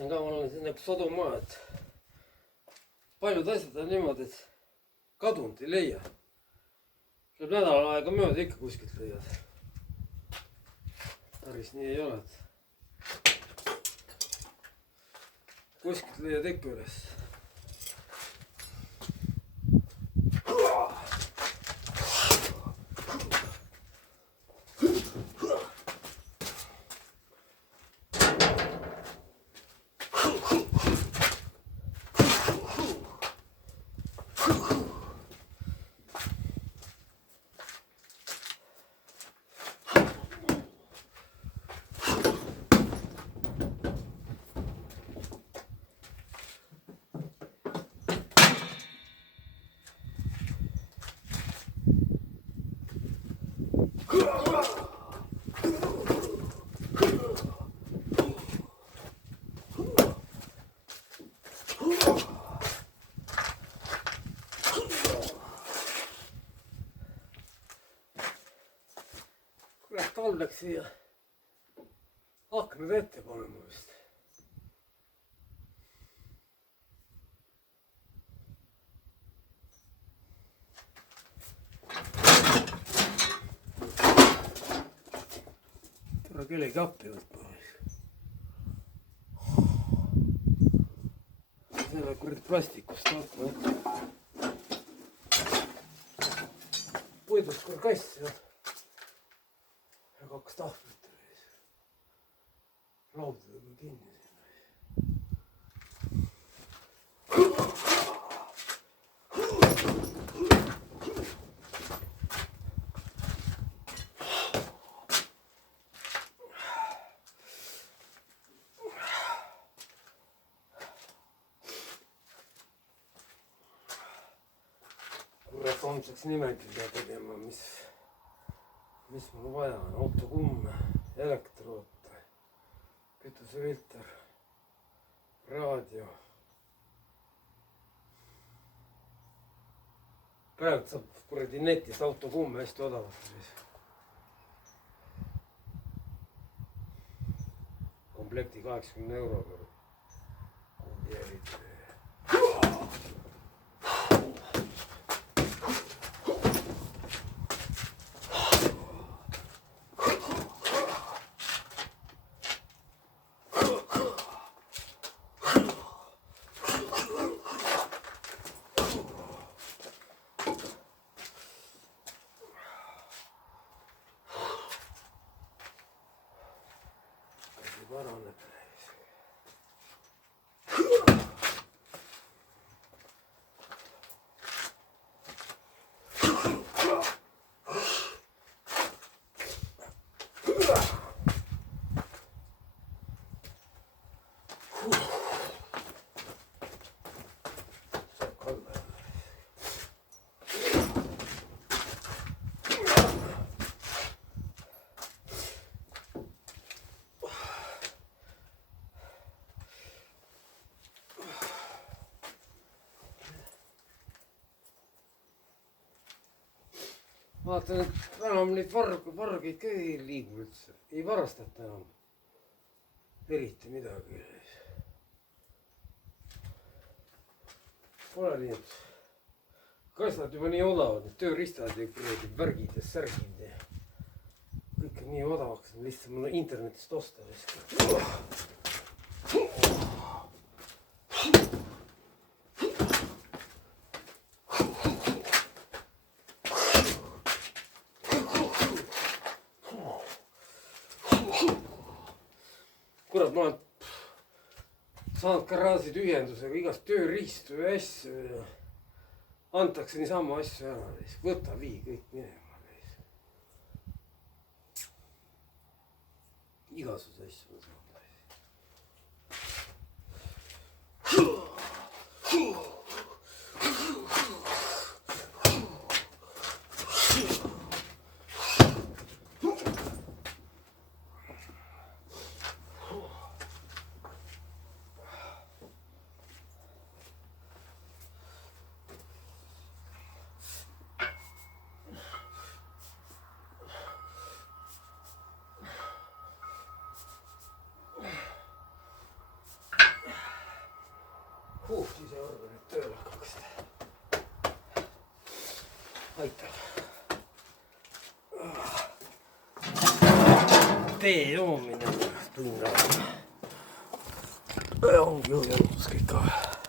vaatasin ka, mul on siin nagu Sodomaa, et paljud asjad on niimoodi, et kadunud ei leia. Läheb nädal aega mööda, ikka kuskilt leiad. Päris nii ei ole, et kuskilt leiad ikka üles. Kurat, talv läks siia aknad ette panema vist. Tule kellegi appi võtma. Selle kurat plastikust hakkama ette. Puidust kui kass ja 2 tahvlit oli. Laudadega kinni sinna. Kurat, homseks nimekirja tegema, mis mul vaja on. Autokumm, elektroot, kütusefilter, raadio. Praegu saab kuradi netist autokumme hästi odavalt. Komplekti 80 euroga. Paraneb. Vaatan, et enam neid vargeid ka ei liigu üldse. Ei varastata enam. Eriti midagi. Pole nii, et kasvad juba nii odavad, need tööriistad ja kuradi värgid ja särgid ja kõik on nii odavaks, lihtsalt mul internetist osta vist. Kurat, ma olen saanud garaaži tühjendusega igast tööriistu ja asju ja antakse niisama asju ära. Võta, vii kõik minema. Igasuse asju ma saan. organid tööle hakkaksid. aitab. tee joomine tund aega. ongi ju jõudnud kõik ka.